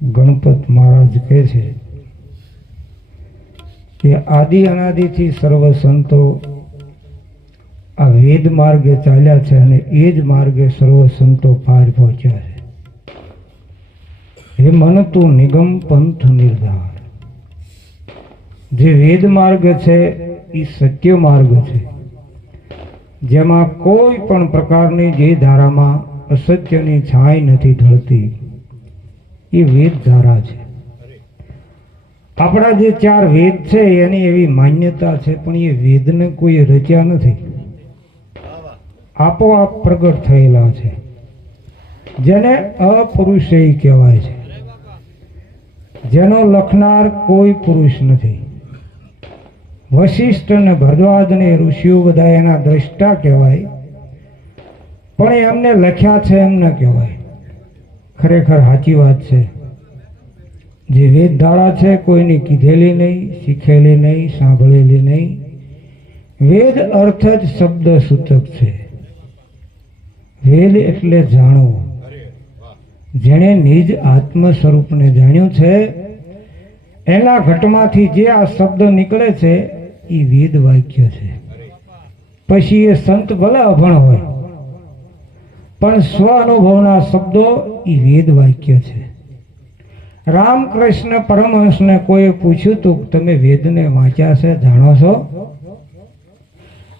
ગણપત મહારાજ કહે છે કે આદિ અનાદિથી સર્વ સંતો આ વેદ માર્ગે ચાલ્યા છે અને એ જ માર્ગે સર્વ સંતો પાર પહોંચ્યા છે। હે મન તું નિગમ પંથ નિર્ધાર। જે વેદ માર્ગ છે એ સત્ય માર્ગ છે, જેમાં કોઈ પણ પ્રકારની જે ધારામાં અસત્યની છાંય નથી ઢળતી, એ વેદ ધારા છે। આપણા જે 4 વેદ છે એની એવી માન્યતા છે, પણ એ વેદને કોઈ રચ્યા નથી, આપોઆપ પ્રગટ થયેલા છે, જેને અપુરુષેય કહેવાય છે, જેનો લખનાર કોઈ પુરુષ નથી। વશિષ્ઠ અને ભરદ્વાજ ને ઋષિઓ બધા એના દ્રષ્ટા કહેવાય, પણ એમને લખ્યા છે એમ ન કહેવાય। ખરેખર સાચી વાત છે। જે વેદ ધારા છે કોઈની કીધેલી નહીં, શીખેલી નહીં, સાંભળેલી નહીં। વેદ અર્થ જ શબ્દ સૂચક છે। વેદ એટલે જાણવું। જેણે નિજ આત્મ સ્વરૂપને જાણ્યું છે એના ઘટમાંથી જે આ શબ્દ નીકળે છે એ વેદ વાક્ય છે। પછી એ સંત ભલે અભણ હોય, પણ સ્વ અનુભવના શબ્દો એ વેદ વાક્ય છે। રામકૃષ્ણ પરમહંસને કોઈએ પૂછ્યું તું તમે વેદને વાંચ્યા છે, જાણો છો?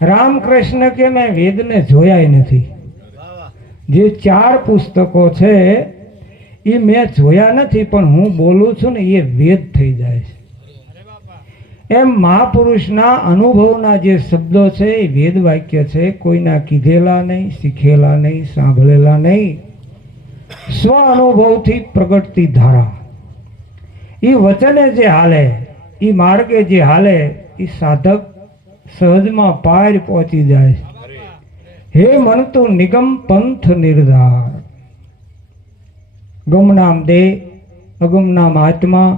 રામકૃષ્ણ કે મેં વેદને જોયા નથી। જે 4 પુસ્તકો છે એ મેં જોયા નથી, પણ હું બોલું છું ને એ વેદ થઈ જાય છે। એમ મહાપુરુષના અનુભવના જે શબ્દો છે એ વેદ વાક્ય છે। કોઈના કીધેલા નહીં, શીખેલા નહીં, સાંભળેલા નહીં, સ્વ અનુભવથી પ્રગટતી ધારા। એ વચને જે હાલે, એ માર્ગે જે હાલે, એ સાધક સહજમાં પાર પહોંચી જાય છે। હે મન તું નિગમ પંથ નિર્ધાર। ગમ નામ દેહ, અગમ નામ આત્મા,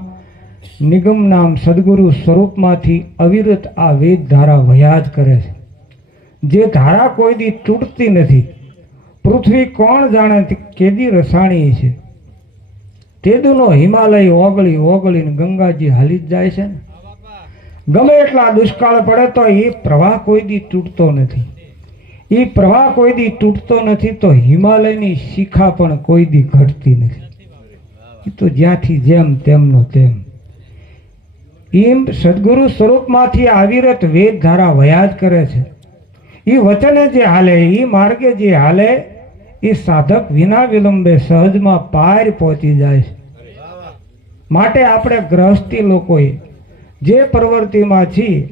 નિગમ નામ સદગુરુ સ્વરૂપમાંથી અવિરત આ વેદ ધારા વહ્યા જ કરે છે। જે ધારા કોઈ દી તૂટતી નથી। પૃથ્વી કોણ જાણે કેદી રસાણી છે। તેદુનો હિમાલય ઓગળી ઓગળીને ગંગાજી હાલી જ જાય છે ને। ગમે એટલા દુષ્કાળ પડે તો એ પ્રવાહ કોઈ દી તૂટતો નથી। એ પ્રવાહ કોઈ દી તૂટતો નથી તો હિમાલયની શિખા પણ કોઈ દી ઘટતી નથી। એ તો જ્યાંથી જેમ તેમનો તેમ। એમ સદગુરુ સ્વરૂપમાંથી અવિરત વેદ ધારા વહ્યા જ કરે છે। એ વચને જે હાલે, એ માર્ગે જે હાલે, એ સાધક વિના વિલંબે સહજમાં પાર પહોંચી જાય છે। માટે આપણે ગ્રહસ્થી લોકોએ જે પ્રવૃત્તિમાં છીએ,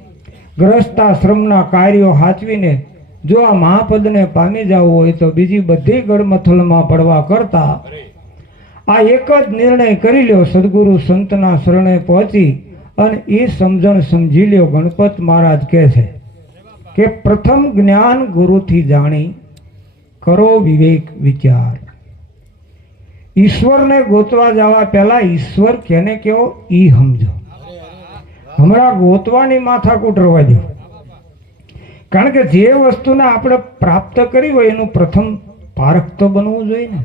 ગ્રહસ્થાશ્રમના કાર્યો સાચવીને જો આ મહાપદને પામી જવું હોય તો બીજી બધી ગડમથલમાં પડવા કરતા આ એક જ નિર્ણય કરી લ્યો, સદગુરુ સંતના શરણે પહોંચી અને એ સમજણ સમજી લ્યો। ગણપત મહારાજ કહે છે કે પ્રથમ જ્ઞાન ગુરુથી જાણી, કરો વિવેક વિચાર। ઈશ્વરને ગોતવા જવા પહેલા ઈશ્વર કેને કેવો ઈ સમજો। હમણાં ગોતવાની માથાકૂટ રવા દો, કારણ કે જે વસ્તુને આપણે પ્રાપ્ત કરી હોય એનું પ્રથમ પારખ તો બનવું જોઈએ ને।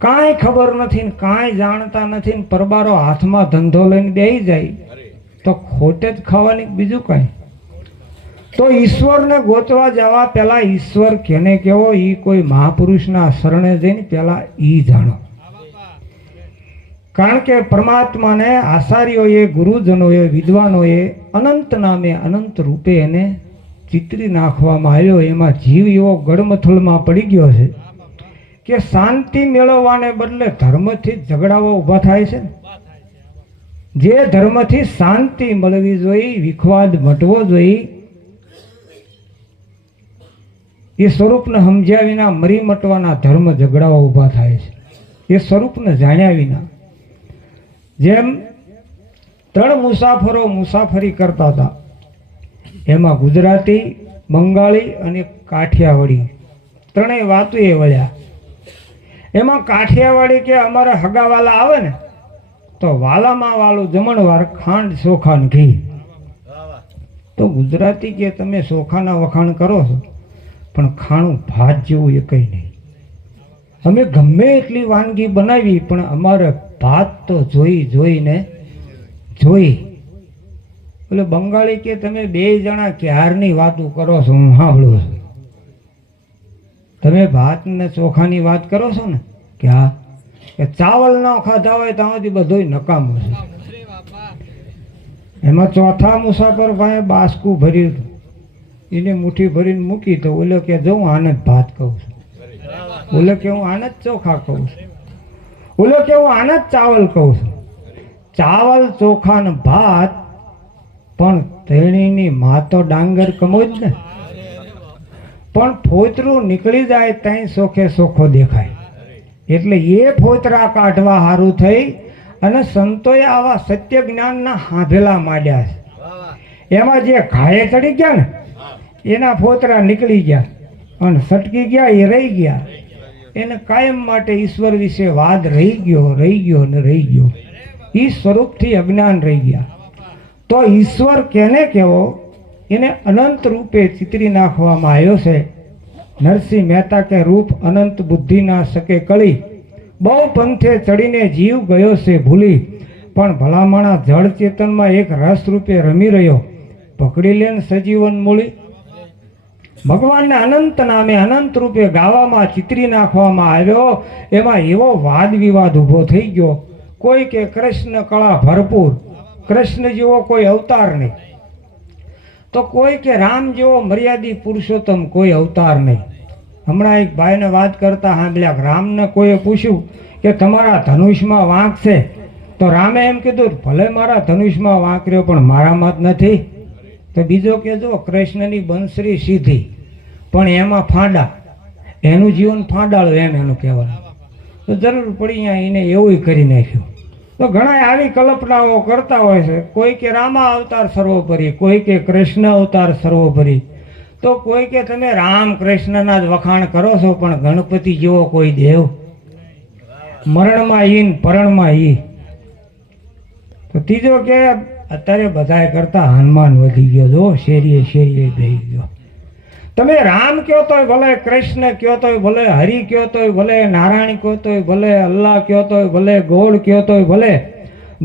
કાંઈ ખબર નથી ને કાંઈ જાણતા નથી ને પરબારો હાથમાં ધંધો લઈને બેસી જાય તો ખોટે જ ખાવાની, બીજું કાંઈ। તો ઈશ્વરને ગોતવા જવા પહેલા ઈશ્વર કેને કેવો એ કોઈ મહાપુરુષના શરણે જઈને પહેલા ઈ જાણો। કારણ કે પરમાત્માને આચાર્યોએ, ગુરુજનોએ, વિદ્વાનોએ અનંત નામે અનંત રૂપે એને ચિતરી નાખવામાં આવ્યો। એમાં જીવ એવો ગડમથલમાં પડી ગયો છે કે શાંતિ મેળવવાને બદલે ધર્મથી ઝઘડાઓ ઊભા થાય છે ને। જે ધર્મથી શાંતિ મળવી જોઈએ, વિખવાદ મટવો જોઈએ, એ સ્વરૂપને સમજ્યા વિના મરી મટવાના ધર્મ ઝઘડાઓ ઊભા થાય છે। એ સ્વરૂપને જાણ્યા વિના, જેમ 3 મુસાફરો મુસાફરી કરતા હતા, એમાં ગુજરાતી, બંગાળી અને કાઠિયાવાડી ત્રણેય વાતો એ વળ્યા। એમાં કાઠિયાવાડી કે અમારે હગાવાલા આવે ને તો વાલામાં વાલું જમણવાર ખાંડ, ચોખા ને ઘી। તો ગુજરાતી કે તમે ચોખાના વખાણ કરો છો પણ ખાણું ભાત જેવું એ કંઈ નહીં। અમે ગમે એટલી વાનગી બનાવી પણ અમારે ભાત તો જોઈને જોઈ. એટલે બંગાળી કે તમે બે જણા ક્યારની વાતો કરો છો, હું સાંભળું છું. તમે ભાત ને ચોખાની વાત કરો છો ને કે હા, કે ચાવલ ન ખાધા હોય તો આમાંથી બધું નકામું છે. એમાં ચોથા મુસાફર ભાઈ બાસકું ભર્યું હતું, એને મુઠ્ઠી ભરીને મૂકી તો ઓલો કે જો હું આને જ ભાત કહું છું, ઓલો કે હું આને જ ચોખા કહું છું, ઓલો કે હું આને જ ચાવલ કહું છું. ચાવલ ચોખા ને ભાત, પણ તેણીની માં તો ડાંગર કમો જ ને. પણ ફોતરું નીકળી જાય ત્યાં સોખે સોખો દેખાય. એટલે એ ફોતરા કાઢવા સારું થઈ અને સંતોએ આવા સત્ય જ્ઞાનના હાંભેલા માંડ્યા છે. એમાં જે ઘાયે ચડી ગયા ને એના ફોતરા નીકળી ગયા અને સટકી ગયા, એ રહી ગયા. એને કાયમ માટે ઈશ્વર વિશે વાદ રહી ગયો ને રહી ગયો. એ સ્વરૂપથી અજ્ઞાન રહી ગયા. તો ઈશ્વર કેને કહેવો, એને અનંત રૂપે ચિતરી નાખવામાં આવ્યો છે. નરસિંહ મહેતા કે રૂપ અનંત બુદ્ધિ ના શકે કળી, બહુ પંથે ચડીને જીવ ગયો છે ભૂલી, પણ ભલામણા જળ ચેતનમાં એક રસ રૂપે રમી રહ્યો, પકડી લેન સજીવન મૂળી. ભગવાનને અનંત નામે અનંત રૂપે ગાવામાં ચિતરી નાખવામાં આવ્યો. એમાં એવો વાદ વિવાદ ઊભો થઈ ગયો. કોઈ કે કૃષ્ણ કળા ભરપૂર, કૃષ્ણ જેવો કોઈ અવતાર નહીં, તો કોઈ કે રામ જેવો મર્યાદી પુરુષોત્તમ કોઈ અવતાર નહીં. હમણાં એક ભાઈને વાત કરતા સાંભળ્યા, રામને કોઈએ પૂછ્યું કે તમારા ધનુષમાં વાંક છે, તો રામે એમ કીધું ભલે મારા ધનુષમાં વાંક રહ્યો પણ મારામાં જ નથી. તો બીજો કે જો કૃષ્ણની બંસરી સીધી પણ એમાં ફાંડા, એનું જીવન ફાંડાળું, એનું કહેવાનું. તો જરૂર પડી અહીંયા એને એવું કરી નાખ્યું. તો ઘણા આવી કલ્પનાઓ કરતા હોય છે. કોઈ કે રામા અવતાર સર્વોપરી, કોઈ કે કૃષ્ણ અવતાર સર્વોપરી, તો કોઈ કે તમે રામ કૃષ્ણના જ વખાણ કરો છો, પણ ગણપતિ જેવો કોઈ દેવ, મરણમાં ઈ ને પરણમાં ઈ. તો ત્રીજો કે અત્યારે બધાય કરતા હનુમાન વધી ગયો, જો શેરીએ બેહી ગયો. તમે રામ કયો તોય ભલે, કૃષ્ણ કયો તોય ભલે, હરિ કયો તોય ભલે, નારાયણ કયો તોય ભલે, અલ્લાહ કયો તોય ભલે, ગોળ કયો તોય ભલે,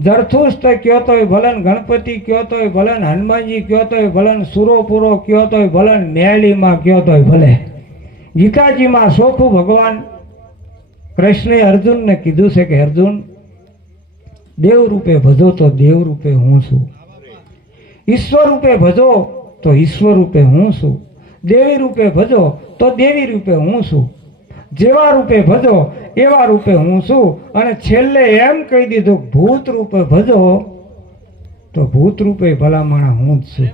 જરથુસ્ત કયો તોય ભલે, ગણપતિ કયો તોય ભલે, હનુમાનજી કયો તોય ભલે, સુરોપુરો કયો તોય ભલે, મેલીમાં કયો તોય ભલે. ગીતાજીમાં સોખું ભગવાન કૃષ્ણે અર્જુનને કીધું છે કે અર્જુન, દેવ રૂપે ભજો તો દેવ રૂપે હું છું, ઈશ્વર રૂપે ભજો તો ઈશ્વર રૂપે હું છું, દેવી રૂપે ભજો તો દેવી રૂપે હું છું, જેવા રૂપે ભજો એવા રૂપે હું છું. અને છેલ્લે એમ કહી દીધું ભૂત રૂપે ભજો તો ભૂત રૂપે ભલામણા હું જ છું.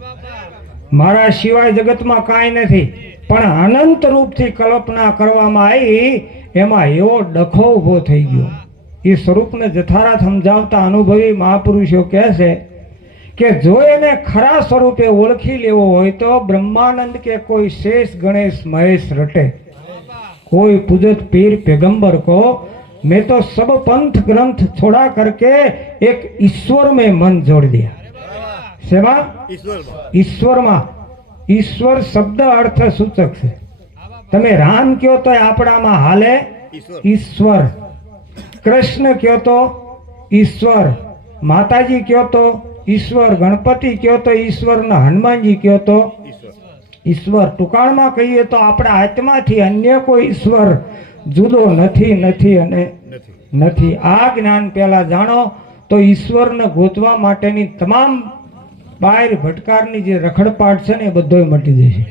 મારા સિવાય જગતમાં કાંઈ નથી. પણ અનંત રૂપથી કલ્પના કરવામાં આવી, એમાં એવો ડખો ઊભો થઈ ગયો. એ સ્વરૂપને જથારાત સમજાવતા અનુભવી મહાપુરુષો કહે છે કે જો એને ખરા સ્વરૂપે ઓળખી લેવો હોય તો બ્રહ્માનંદ કે કોઈ શેષ ગણેશ મહેશ રટે, कोई पूजत पीर पैगंबर को, मैं तो सब पंथ ग्रंथ छोड़ा करके एक ईश्वर में मन जोड़ दिया. सेवा ईश्वर में, ईश्वर शब्द अर्थ सूचक है. तमे राम क्यों तो आपड़ा में हाले ईश्वर, कृष्ण क्यों तो ईश्वर, माताजी क्यों तो ईश्वर, गणपति क्यों तो ईश्वर, न हनुमानजी क्यों तो ईश्वर. टूकाणમાં કહીએ તો આપણા આત્માથી અન્ય કોઈ ઈશ્વર જુદો નથી નથી અને નથી. આ જ્ઞાન પહેલા જાણો તો ઈશ્વરને ગોતવા માટેની તમામ બાયર ભટકારની જે રખડપાટ છે ને એ બધોય મટી જશે.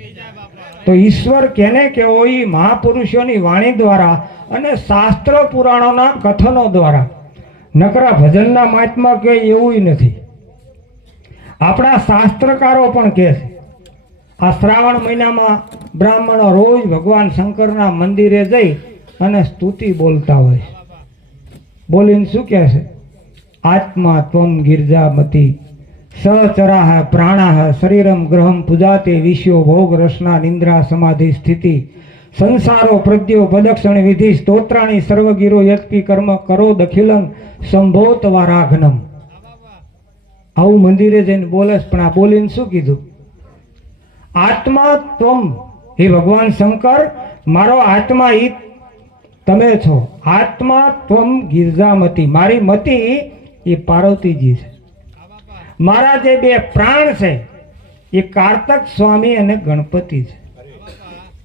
તો ઈશ્વર કેને કહેવો, એ મહાપુરુષોની વાણી દ્વારા અને શાસ્ત્ર પુરાણોના કથનો દ્વારા, નકરા ભજનના મહાત્મા કે એવું નથી. આપણા શાસ્ત્રકારો પણ કહે છે. આ શ્રાવણ મહિનામાં બ્રાહ્મણો રોજ ભગવાન શંકરના મંદિરે જઈ અને સ્તુતિ બોલતા હોય. બોલીને શું કહે છે? આત્મા ત્વમ ગિરજામતી સચરાહ પ્રાણાહ શરીરમ ગ્રહમ પૂજાતે વિશ્વ ભોગ રસના નિંદ્રા સમાધિ સ્થિતિ સંસારો પ્રદ્યો પદક્ષણ વિધિ સ્તોત્રાણી સર્વગીરો યત્પી કર્મ કરો દખિલં સંભોત વારાઘનમ. આવું મંદિરે જઈને બોલે. પણ આ બોલીને શું કીધું? આત્મા ત્વમ, હે ભગવાન શંકર, મારો આત્મા ઈ તમે છો. આત્મા ત્વમ ગિરજામતી, મારી મતી એ પાર્વતીજી છે. મારા જે બે પ્રાણ છે એ કાર્તક સ્વામી અને ગણપતિ છે.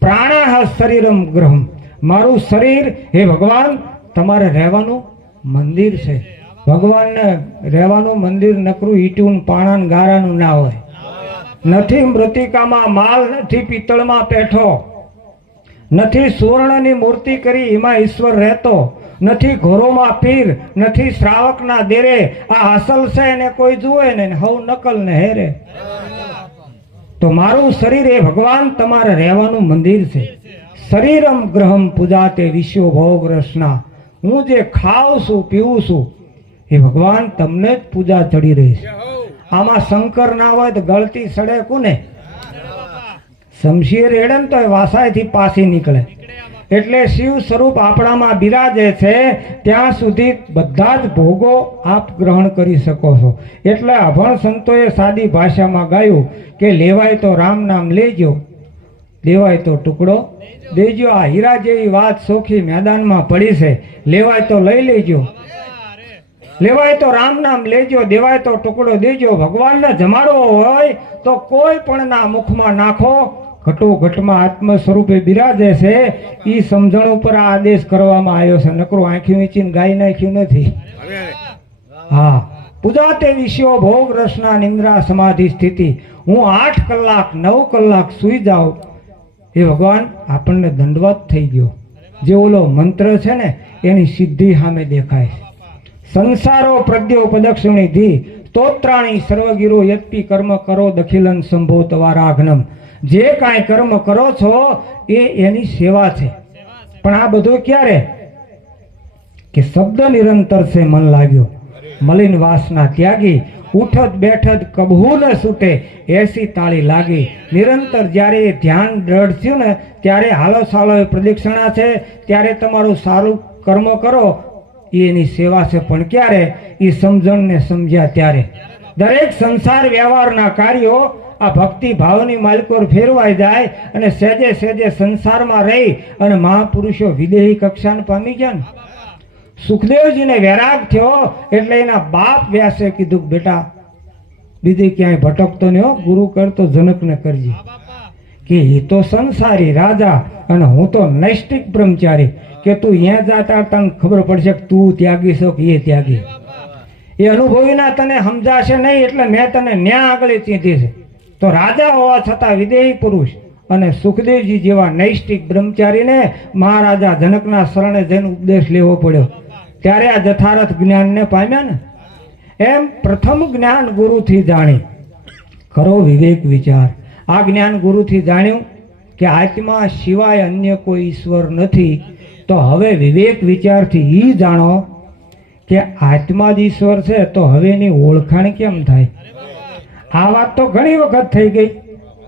પ્રાણાહ શરીરમ ગ્રહમ, મારું શરીર હે ભગવાન તમારે રહેવાનું મંદિર છે. ભગવાનને રહેવાનું મંદિર નકરું ઈટું પાણા ગારાનું ના હોય. નથી મૃતિકામાં માલ, નથી પિત્તળમાં પેઠો, નથી સુવર્ણની મૂર્તિ કરી એમાં ઈશ્વર રહેતો, નથી ઘોરોમાં પીર, નથી શ્રાવકના દેરે. આ અસલ છે એને કોઈ જુએ ને હવ નકલ ને હેરે. તો મારું શરીર એ ભગવાન તમારે રહેવાનું મંદિર છે. શરીરમ ગ્રહમ પૂજાતે વિશ્વ ભોગ રસના, હું જે ખાઉં છું પીવું છું એ ભગવાન તમને જ પૂજા ચડી રહી છે. આમાં શંકર ના હોય તો ગળતી સડે કોને? શમશીર રેડે ને તો એ વાસાયથી પાછી નીકળે. એટલે શિવ સ્વરૂપ આપણામાં બિરાજે છે ત્યાં સુધી બધા જ ભોગો આપ ગ્રહણ કરી શકો છો. એટલે અભણ સંતોએ સાદી ભાષામાં ગાયું કે લેવાય તો રામ નામ લેજો, દેવાય તો ટુકડો દેજો. આ હીરા જેવી વાત સોખી મેદાનમાં પડી છે. લેવાય તો લઈ લેજો, લેવાય તો રામ નામ લેજો, દેવાય તો ટુકડો દેજો. ભગવાનને જમાડવો હોય તો કોઈ પણ ના મુખમાં નાખો. ઘટો ઘટમાં આત્મ સ્વરૂપે બિરાજે છે એ સમજણ ઉપર આ આદેશ કરવામાં આવ્યો છે. નકરું આંખ્યું વીંચીને ગાઈ નાખ્યું નથી. હા, પૂજા તે વિષયો ભોગ રસના નિંદ્રા સમાધિ સ્થિતિ. હું 8 કલાક 9 કલાક સુઈ જાઉં એ ભગવાન આપણને દંડવત થઈ ગયો. જે ઓલો મંત્ર છે ને એની સિદ્ધિ સામે દેખાય છે. સંસારો પ્રદ્યો પદક્ષિણી ધી સ્તોત્રાણી સર્વગીરો યત્તિ કર્મ કરો દખિલન સંભો તવારાઘ્નમ. જે કાંઈ કર્મ કરો છો એ એની સેવા છે. પણ આ બધું ક્યારે? કે શબ્દ નિરંતર છે મન લાગ્યો, મલિન વાસના ત્યાગી, ઉઠત બેઠત કબહુ ન છૂટે, એસી તાળી લાગી. નિરંતર જ્યારે એ ધ્યાન દ્રઢ થયું ને ત્યારે હાલો સાલો એ પ્રદક્ષિણા છે. ત્યારે તમારું સારું કર્મ કરો એની સેવા છે. પણ ક્યારે? એ સમજણને સમજ્યા ત્યારે. દરેક સંસાર વ્યવહારના કાર્યો આ ભક્તિ ભાવની માલિકોર ફેરવાઈ જાય અને સહેજે સહેજે સંસારમાં રહી અને મહાપુરુષો વિદેહી કક્ષાને પામી ગયા ને. સુખદેવજીને વૈરાગ થયો એટલે એના બાપ વ્યાસે કીધું બેટા બીજે ક્યાંય ભટકતો નહીં હો, ગુરુ કરતો જનકને કરજે. કે એ તો સંસારી રાજા અને હું તો નૈષ્ટિક બ્રહ્મચારી. કે તું અહીંયા જાતા તને ખબર પડશે કે તું ત્યાગી છો કે એ ત્યાગી. એ અનુભવીના તને સમજાશે નહીં એટલે મેં તને ન્યા આગળ ચીંધી છે. તો રાજા હોવા છતાં વિદેહી પુરુષ અને સુખદેવજી જેવા નૈષ્ટિક બ્રહ્મચારીને મહારાજા જનકના શરણે જઈને ઉપદેશ લેવો પડ્યો. ત્યારે આ જથારથ જ્ઞાનને પામ્યા ને. એમ પ્રથમ જ્ઞાન ગુરુથી જાણી કરો વિવેક વિચાર. આ જ્ઞાન ગુરુથી જાણ્યું કે આત્મા સિવાય અન્ય કોઈ ઈશ્વર નથી. તો હવે વિવેક વિચારથી એ જાણો કે આત્મા જ ઈશ્વર છે. તો હવે એની ઓળખાણ કેમ થાય? આ વાત તો ઘણી વખત થઈ ગઈ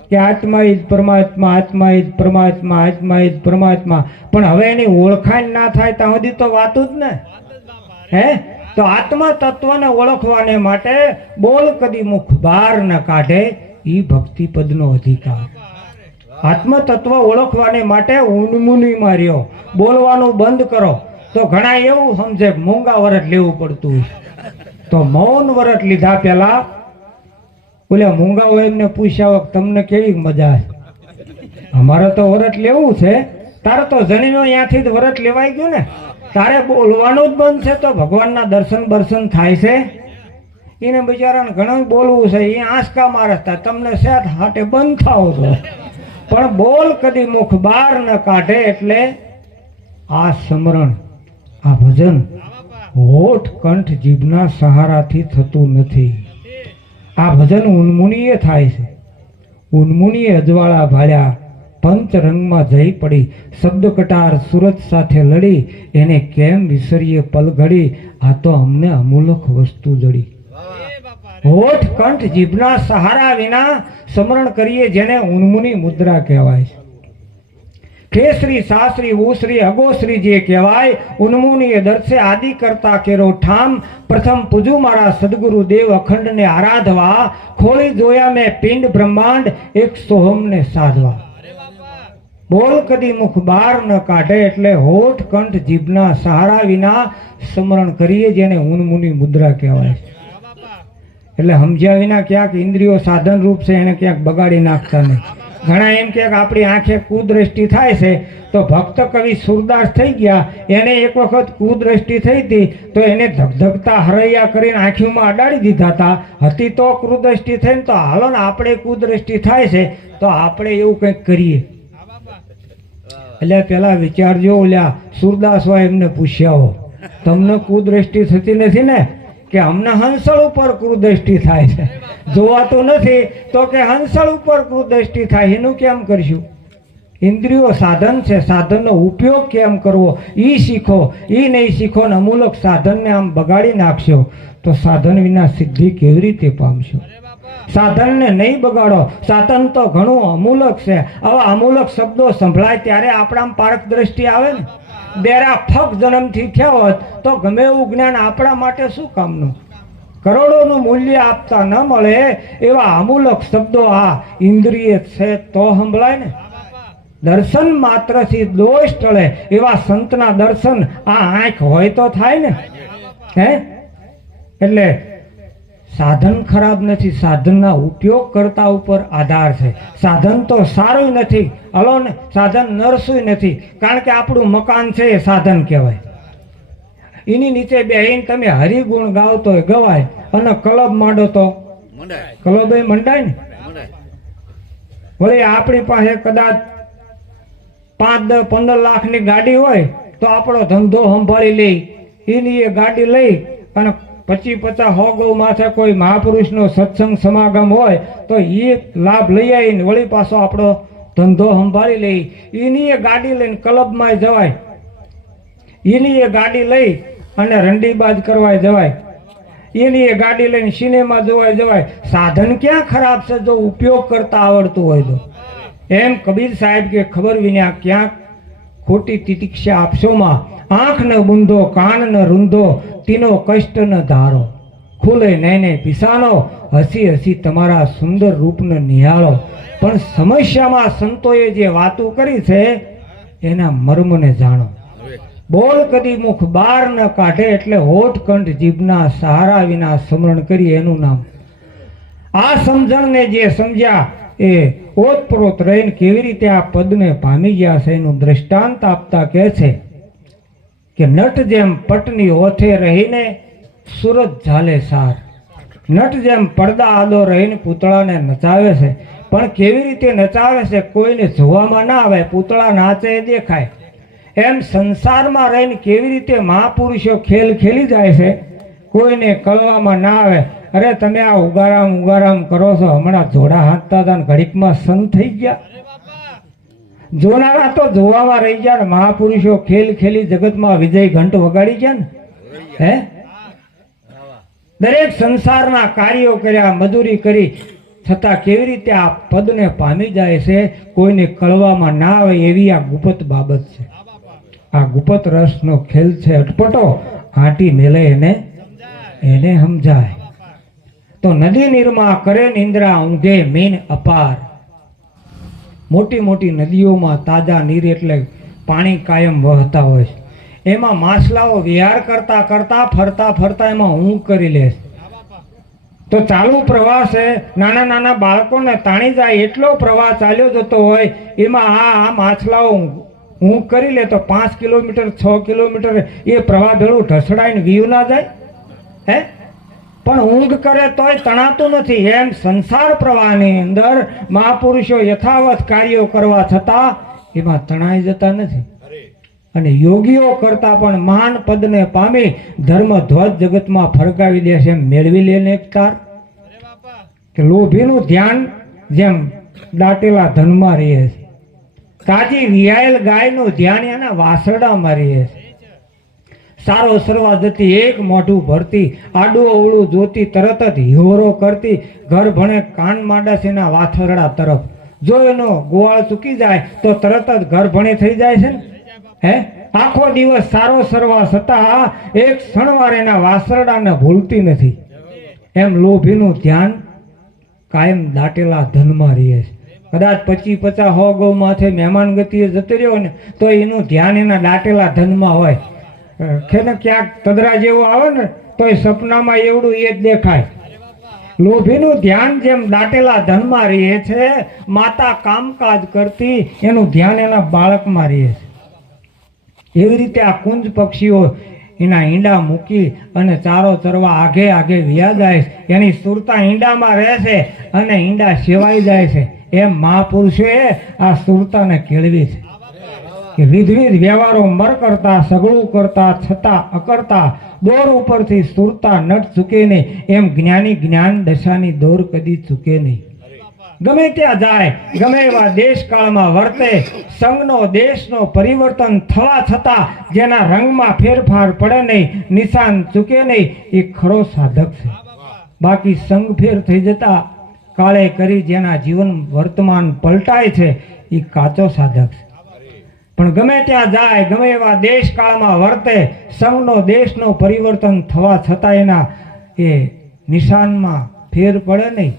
કે આત્મા ઈ જ પરમાત્મા, આત્મા ઈ જ પરમાત્મા, આત્મા ઈ જ પરમાત્મા. પણ હવે એની ઓળખાણ ના થાય ત્યાં સુધી તો વાતું જ ને. હે તો આત્મા તત્વને ઓળખવાને માટે બોલ કદી મુખ બહાર ન કાઢે ઈ ભક્તિ પદનો અધિકાર. આત્મ તત્વ ઓળખવાને માટે ઊંડમુની માર્યો, બોલવાનું બંધ કરો. તો ઘણા એવું સમજે મૂંગા વરત લેવું પડતું. તો મૌન વરત લીધા પેલા ઓલા મૂંગા હોય એમને પૂછ્યા તમને કેવી મજા છે? અમારે તો વરત લેવું છે. તારે તો જણીનો ત્યાંથી જ વરત લેવાઈ ગયું ને. તારે બોલવાનું જ બંધ છે તો ભગવાનના દર્શન બર્શન થાય છે? એને બિચારાને ઘણું બોલવું છે. એ આંસકા મારે તમને સેટ હાટે બંધ થાવ છો. પણ બોલ કદી મુખ બહાર ન કાઢે. એટલે આ સ્મરણ, આ ભજન હોઠ કંઠ જીભના સહારાથી થતું નથી. આ ભજન ઉન્મુનીએ થાય છે. ઉન્મુનીએ અજવાળા ભાળ્યા, પંચ રંગમાં જઈ પડી, શબ્દ કટાર સુરત સાથે લડી, એને કેમ વિસરીએ પલઘડી, આ તો અમને અમૂલક વસ્તુ જડી. હોઠ કંઠ જીભના સહારા વિના સ્મરણ કરીએ જેને ઉન્મુની મુદ્રા કહેવાય છે. કેસરી શાસ્ત્રી ઉશ્રી અગોશ્રી જે કહેવાય. ઉન્મુનીએ દર્શે આદિ કરતા કેરો ઠામ, પ્રથમ પૂજું મારા સદગુરુ દેવ અખંડને આરાધવા, ખોલી જોયા મેં પિંડ બ્રહ્માંડ એક સોહમને સાધવા. બોલ કદી મુખ બહાર ન કાઢે એટલે હોઠ કંઠ જીભના સહારા વિના સ્મરણ કરીએ, જેને ઉન્મુની મુદ્રા કહેવાય છે. એટલે સમજ્યા વિના ક્યાંક ઇન્દ્રિયો સાધન રૂપ છે એને ક્યાંક બગાડી નાખતા નહીં. ઘણા એમ કે આપણી આંખે કુદ્રષ્ટિ થાય છે, તો ભક્ત કવિ સુરદાસ થઈ ગયા, એને એક વખત કુદ્રષ્ટિ થઈ હતી તો એને ધગધગતા હરૈયા કરીને આંખીમાં અડાડી દીધા હતી તો કુદ્રષ્ટિ થઈને, તો હાલો ને આપણે કુદ્રષ્ટિ થાય છે તો આપણે એવું કંઈક કરીએ. એટલે પેલા વિચારજો, ઓલ્યા સુરદાસ હોય એમને પૂછ્યા, તમને કુદ્રષ્ટિ થતી નથી ને? કે અમને હંસળ ઉપર કુદ્રષ્ટિ થાય છે, જોવાતું નથી તો કે હંસળ ઉપર કુદ્રષ્ટિ થાય, એનું કેમ કરશું? ઇન્દ્રિયો સાધન છે, સાધનનો ઉપયોગ કેમ કરવો ઈ શીખો. ઈ નહીં શીખો ને અમૂલક સાધનને આમ બગાડી નાખશો તો સાધન વિના સિદ્ધિ કેવી રીતે પામશો? સાધનને નહીં બગાડો. સાધન તો ઘણું અમૂલક છે. આવા અમૂલક શબ્દો સંભળાય ત્યારે આપણામાં પારખ દ્રષ્ટિ આવે ને. બેરા ફક જન્મથી થયા હોત તો ગમે એવું જ્ઞાન આપણા માટે શું કામનું? કરોડોનું મૂલ્ય આપતા ન મળે એવા અમૂલક શબ્દો આ ઇન્દ્રિય છે તો સંભળાય ને. દર્શન માત્રથી દોષ ટળે એવા સંતના દર્શન આ આંખ હોય તો થાય ને. હે એટલે સાધન ખરાબ નથી, સાધનના ઉપયોગ કરતા ઉપર આધાર છે. સાધન તો સારું નથી, હલો ને, સાધન નરસું નથી, કારણ કે આપણું મકાન છે એ સાધન કહેવાય. એની નીચે બેહીને તમે હરિગુણ ગાવતો ગવાય અને કલબ માંડો તો કલબ મંડાય ને. વળી આપણી પાસે કદાચ 5-10-15 લાખની ગાડી હોય તો આપણો ધંધો સંભાળી લઈ, એની એ ગાડી લઈ અને 25-50 ગૌ માથે કોઈ મહાપુરુષનો સત્સંગ સમાગમ હોય તો એ લાભ લઈ આવીને વળી પાછો આપણો ધંધો સંભાળી લઈ. એની એ ગાડી લઈને ક્લબમાં જવાય, એની એ ગાડી લઈ અને રંડીબાજ કરવા જવાય, એની એ ગાડી લઈને સિનેમા જોવા જવાય. સાધન ક્યાં ખરાબ છે જો ઉપયોગ કરતા આવડતું હોય તો? એમ કબીર સાહેબ કે ખબર વિના ક્યાંક ખોટી તિતિક્ષા આપશોમાં, આંખ ન બુંધો કાન ન રૂંધો તીનો કષ્ટ ન ધારો, ખુલે નૈને પિસાનો હસી હસી તમારા સુંદર રૂપને નિહાળો. પણ સમસ્યામાં સંતોએ જે વાતો કરી છે એના મર્મને જાણો. બોલ કદી મુખ બહાર ન કાઢે એટલે હોઠ કંઠ જીભના સહારા વિના સ્મરણ કરી, એનું નામ. આ સમજણને જે સમજ્યા એ ઓતપ્રોત રહીને કેવી રીતે આ પદને પામી ગયા છે એનું દ્રષ્ટાંત આપતા કહે છે કે નટ જેમ પટની ઓથે રહીને સુરત ઝાલે સાર. નટ જેમ પડદા આદો રહીને પૂતળાને નચાવે છે, પણ કેવી રીતે નચાવે છે કોઈને જોવામાં ના આવે, પૂતળા નાચે દેખાય. એમ સંસારમાં રહીને કેવી રીતે મહાપુરુષો ખેલ ખેલી જાય છે કોઈને કળવામાં ના આવે. અરે તમે આ ઉગારામ કરો છો, હમણાં જોડા હાંકતા હતા ને ઘડીકમાં સંત થઈ ગયા. જોનારા તો જોવામાં રહી ગયા ને મહાપુરુષો ખેલ ખેલી જગતમાં વિજય ઘંટ વગાડી ગયા ને. હે દરેક સંસારના કાર્યો કર્યા, મજૂરી કરી, છતાં કેવી રીતે આ પદને પામી જાય છે કોઈને કળવામાં ના આવે એવી આ ગુપ્ત બાબત છે. આ ગુપ્ત રસનો ખેલ છે અટપટો, આંટી મેલે એને સમજાય. તો નદી નિર્મા કરે નિંદ્રા ઊંઘે મીન અપાર. મોટી મોટી નદીઓમાં તાજા નીર એટલે પાણી કાયમ વહતા હોય છે, એમાં માછલાઓ વિહાર કરતા કરતા ફરતા ફરતા એમાં ઊંઘ કરી લે. તો ચાલુ પ્રવાહ છે, નાના નાના બાળકોને તાણી જાય એટલો પ્રવાહ ચાલ્યો જતો હોય, એમાં આ માછલાઓ ઊંઘ કરી લે તો 5 કિલોમીટર 6 કિલોમીટર એ પ્રવાહ ભેળું ઢસડાઈને વીવ ના જાય. હે પણ ઊંઘ કરે તોય તણાતું નથી. એમ સંસાર પ્રવાહની અંદર મહાપુરુષો યથાવત કાર્યો કરવા છતાં એમાં તણાઈ જતા નથી. અને યોગીઓ કરતા પણ મહાન પદને પામી ધર્મ ધ્વજ જગતમાં ફરકાવી દે છે. મેળવી લે ને એક તાર કે લોભીનું ધ્યાન જેમ દાટેલા ધનમાં રહે છે, તાજી વિયાયેલ ગાયનું ધ્યાન એના વાસરડામાં રહે છે. સારો સરવા જતી એક મોઢું ભરતી, આડું અવળું જોતી તરત જ હિવરો કરતી, ઘર ભણે કાન માંડાસીના વાથરડા તરફ. જો એનો ગોવાળ ચૂકી જાય તો તરત જ ઘર ભણી થઈ જાય છે ને. હે આખો દિવસ સારો સરવા છતાં એક ક્ષણવાર એના વાસરડાને ભૂલતી નથી. એમ લોભીનું ધ્યાન કાયમ દાટેલા ધનમાં રહે છે. કદાચ 25-50 ગૌ માથે મહેમાન ગતિએ જતો રહ્યો ને તો એનું ધ્યાન એના દાટેલા ધનમાં હોય. ખેને ક્યાંક તદરા જેવો આવે ને તો એ સપનામાં એવડું એ જ દેખાય. લોભીનું ધ્યાન જેમ દાટેલા ધનમાં રહે છે, માતા કામકાજ કરતી એનું ધ્યાન એના બાળકમાં રહે છે. એવી રીતે આ કુંજ પક્ષીઓ એના ઈંડા મૂકી અને ચારો ચરવા આગે આગે વ્યા જાય છે. એની સુરતા ઈંડામાં રહે છે અને ઈંડા સેવાઈ જાય છે. એમ મહાપુરુષોએ આ સુરતાને કેળવી છે કે વિધવિધ વ્યવહારો મર કરતા, સગળું કરતા, છતાં અકર્તા, દોર ઉપરથી સુરતા નટ ચૂકે નહીં. એમ જ્ઞાની જ્ઞાન દશાની દોર કદી ચૂકે નહીં. ગમે ત્યાં જાય, ગમે એવા દેશકાળમાં વર્તે, સંઘનો દેશનો પરિવર્તન થવા છતાં જેના રંગમાં ફેરફાર પડે નહીં, નિશાન ચૂકે નહીં, એ ખરો સાધક છે. બાકી સંઘ ફેર થઈ જતા કાળે કરી જેના જીવન વર્તમાન પલટાય છે, એ કાચો સાધક છે. પણ ગમે ત્યાં જાય, ગમે એવા દેશકાળમાં વર્તે, સંઘનો દેશનો પરિવર્તન થવા છતાં એના એ નિશાનમાં ફેર પડે નહીં,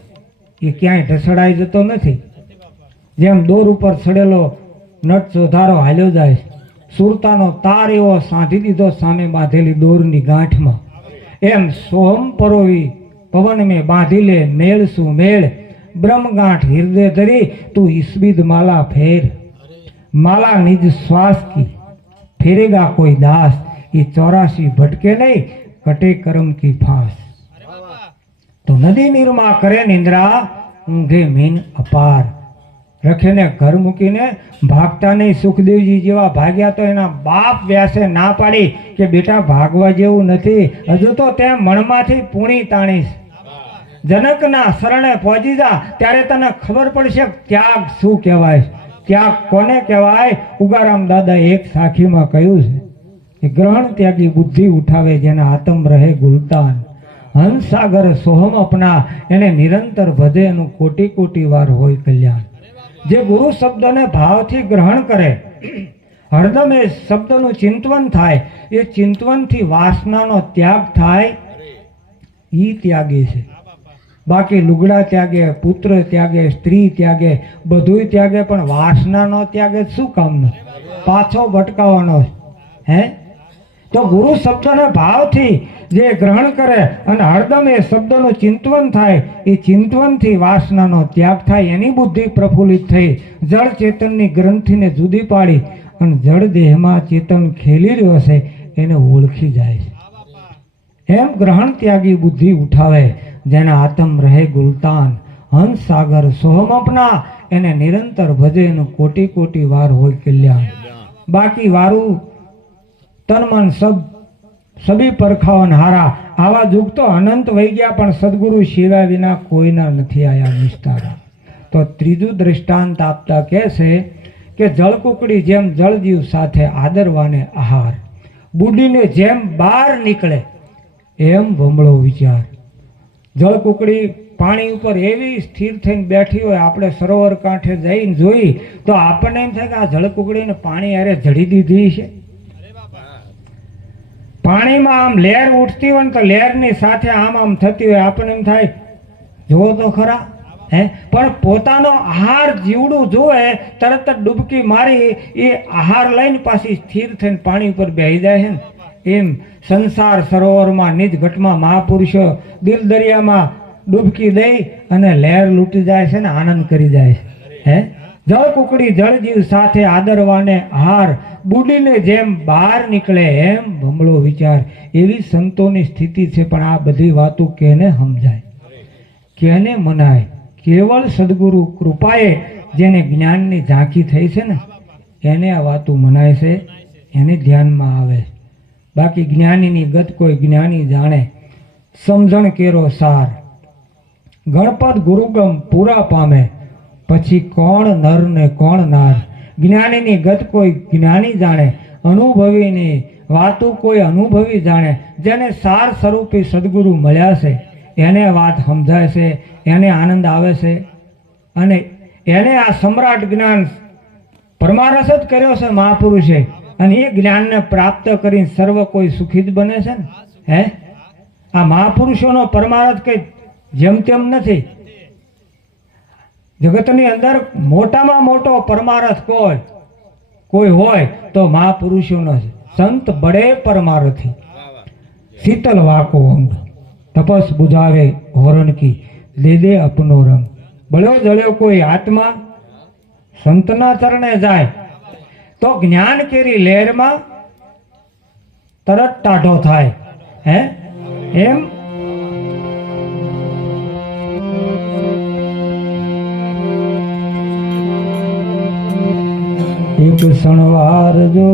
એ ક્યાંય ઢસડાઈ જતો નથી. જેમ દોર ઉપર ચડેલો નટ ચોધારો હાલ્યો જાય, સુરતાનો તાર એવો સાંધી દીધો સામે બાંધેલી દોરની ગાંઠમાં. એમ સોહમ પરોવી પવન મેં બાંધી લે મેળ શું મેળ, બ્રહ્મગાંઠ હૃદય ધરી તું ઈસ્બીદ માલા ફેર. माला निज श्वास की फेरेगा कोई दास, ये 84 भटके नहीं कटे कर्म की फांस. तो नदी निर्मा करे निंद्रा ऊंघे मीन अपार. रखे ने घर मूकीने भागता नहीं. सुखदेवजी जेवा भाग्या तो एना बाप व्यासे ना पाड़ी के बेटा भागवा जेवुं नथी, हजू तो ते मणमाथी पूणी ताणीश. जनकना शरणे पહોંચી જા ત્યારે તને ખબર પડશે ત્યાગ શું કહેવાય, ત્યાગ કોને કહેવાય. ઉગારામ દાદા એક સાખીમાં કહ્યું છે કે ગ્રહણ ત્યાગી બુદ્ધિ ઉઠાવે જેના આત્મ રહે ગુલતાન. હંસ સાગર સોહમ અપના એને નિરંતર ભજે એનું કોટી કોટી વાર હોય કલ્યાણ. જે ગુરુ શબ્દને ભાવથી ગ્રહણ કરે, હરદમ એ શબ્દનું ચિંતવન થાય, એ ચિંતવનથી વાસનાનો ત્યાગ થાય, ઈ ત્યાગી છે. બાકી લુગડા ત્યાગે, પુત્ર ત્યાગે, સ્ત્રી ત્યાગે, બધુંય ત્યાગે, પણ વાસના નો ત્યાગે શું કામનો? પાછો ભટકાવાનો હે. તો ગુરુ શબ્દને ભાવથી જે ગ્રહણ કરે અને હરદમ એ શબ્દનું ચિંતવન થાય, એ ચિંતવનથી વાસનાનો ત્યાગ થાય. એની બુદ્ધિ પ્રફુલ્લિત થઈ જળ ચેતનની ગ્રંથિને જુદી પાડી અને જળ દેહમાં ચેતન ખેલી રહ્યો છે એને ઓળખી જાય છે. એમ ગ્રહણ ત્યાગી બુદ્ધિ ઉઠાવે જેના આત્મ રહે ગુલતાન. હંસ સાગર સોહમ અપના એને નિરંતર ભજે એનું કોટી કોટી વાર હોય કલ્યાણ. બાકી વારું તન મન સબી પરખાવન હારા. આવા યુગ તો અનંત વહી ગયા પણ સદગુરુ સિવાય વિના કોઈના નથી આયા નિષ્ઠારા. તો ત્રીજું દ્રષ્ટાંત આપતા કહે છે કે જળકુકડી જેમ જળજીવ સાથે આદરવાને આહાર, બુડીને જેમ બહાર નીકળે એમ વમળો વિચાર. જળકુકડી પાણી ઉપર એવી સ્થિર થઈને બેઠી હોય, આપણે સરોવર કાંઠે જઈને જોઈ તો આપણને એમ થાય કે આ જળકુકડીને પાણી હારે જડી દીધી છે. પાણીમાં આમ લહેર ઉઠતી હોય ને તો લહેરની સાથે આમ આમ થતી હોય, આપણને એમ થાય જુઓ તો ખરા હે. પણ પોતાનો આહાર જીવડું જોવે તરત જ ડૂબકી મારી એ આહાર લઈને પાછી સ્થિર થઈને પાણી ઉપર બેસી જાય છે ને. એમ સંસાર સરોવરમાં નિજ ઘટમાં મહાપુરુષો દિલ દરિયામાં ડૂબકી દઈ અને લહેર લૂંટી જાય છે ને આનંદ કરી જાય છે હે. જળ કુકડી જળજીવ સાથે આદરવાને આહાર, બુડીને જેમ બહાર નીકળે એમ ભમળો વિચાર. એવી સંતોની સ્થિતિ છે. પણ આ બધી વાતો કેને સમજાય, કેને મનાય? કેવળ સદગુરુ કૃપાએ જેને જ્ઞાનની ઝાંખી થઈ છે ને એને આ વાતો મનાય છે, એને ધ્યાનમાં આવે. બાકી જ્ઞાનીની ગત કોઈ જ્ઞાની જાણે, સમજણ કેરો સાર. ગણપત ગુરુગમ પૂરા પામે, પછી કોણ નર ને કોણ નાર. જ્ઞાનીની ગત કોઈ જ્ઞાની જાણે, અનુભવીની વાતો કોઈ અનુભવી જાણે. જેને સાર સ્વરૂપી સદગુરુ મળ્યા છે એને વાત સમજાય છે, એને આનંદ આવે છે અને એને આ સમ્રાટ જ્ઞાન પરમારસ જ કર્યો છે મહાપુરુષે. અને એ જ્ઞાનને પ્રાપ્ત કરીને સર્વ કોઈ સુખી જ બને છે ને હે. આ મહાપુરુષોનો પરમારથ કઈ જેમ તેમ નથી. જગતની અંદર મોટામાં મોટો પરમારથ કોઈ હોય તો મહાપુરુષોનો છે. સંત બડે પરમારથી શીતલ વાકો અંગ તપસ બુઝાવે હોરણ કી દે દે અપનો રંગ. બળ્યો જળ્યો કોઈ આત્મા સંતના ચરણે જાય તો જ્ઞાન કેરી લહેરમાં તરત ટાઢો થાય. હે એમ એક ક્ષણવાર જો